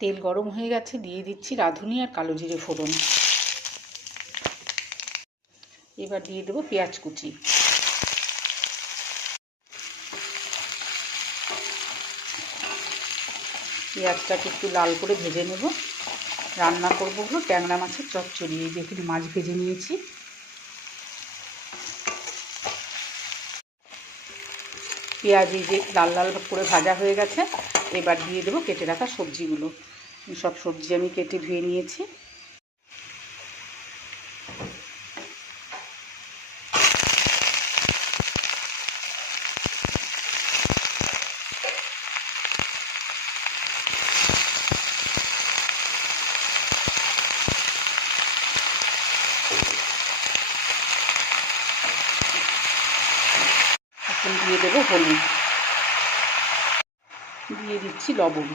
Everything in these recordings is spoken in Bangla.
তেল গরম হয়ে গেছে, দিয়ে দিচ্ছি রাঁধুনি আর কালো জিরে ফোড়ন। এবার দিয়ে দেবো পেঁয়াজ কুচি। পেঁয়াজটাকে একটু লাল করে ভেজে নেব। রান্না করবো হলো ট্যাংরা মাছের চচ্চড়ি। এই দেখুন মাছ ভেজে নিয়েছি। পেঁয়াজ এই যে লাল লাল করে ভাজা হয়ে গেছে। এবার দিয়ে দেবো কেটে রাখা সবজিগুলো। সব সবজি আমি কেটে ধুয়ে নিয়েছি। এখন দিয়ে দেবো হলুদ, দিয়ে দিচ্ছি লবণ।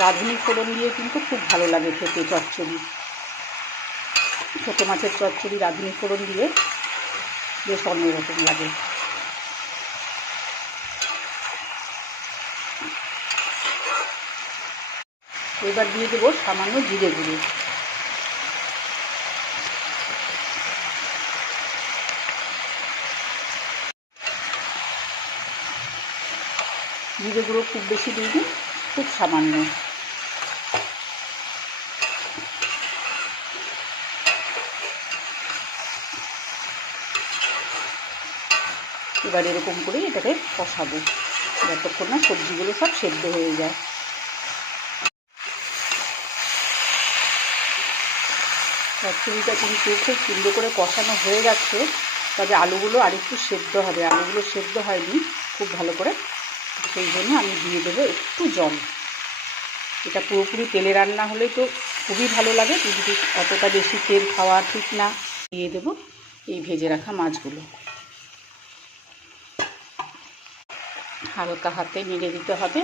রাঁধুনি ফোড়ন দিয়ে কিন্তু খুব ভালো লাগে খেতে চচ্চড়ি। ছোটো মাছের চচ্চড়ি রাঁধুনি ফোড়ন দিয়ে বেশ অন্যরকম লাগে। এবার দিয়ে দেবো সামান্য জিরে গুঁড়ো। জিরে গুঁড়ো খুব বেশি দিইনি, খুব সামান্য। এবার এরকম করে এটাকে কষাবো যতক্ষণ না সবজিগুলো সব সেদ্ধ হয়ে যায়। চচ্চড়িটা কিন্তু খুব সুন্দর করে কষানো হয়ে গেছে, তবে আলুগুলো আরেকটু সেদ্ধ হবে। আলুগুলো সেদ্ধ হয়নি খুব ভালো করে, সেই জন্য আমি দিয়ে দেবো একটু জল। এটা পুরোপুরি তেলে রান্না হলে তো খুবই ভালো লাগে, কিন্তু অতটা বেশি তেল খাওয়া ঠিক না। দিয়ে দেবো এই ভেজে রাখা মাছগুলো। হালকা হাতে নেড়ে দিতে হবে,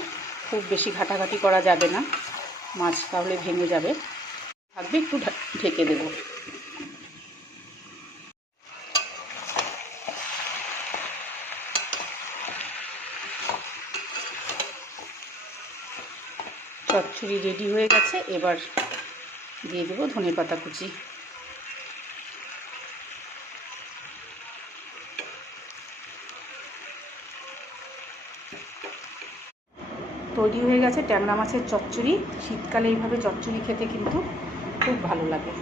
খুব বেশি ঘাটাঘাটি করা যাবে না, মাছ তাহলে ভেঙে যাবে। থাকবে একটু ঢেকে দেবো। চচ্চড়ি রেডি হয়ে গেছে। এবার দিয়ে দেবো ধনেপাতা কুচি। তৈরি হয়ে গেছে ট্যাংরা মাছের চচ্চড়ি। শীতকালে এইভাবে চচ্চড়ি খেতে কিন্তু খুব ভালো লাগে।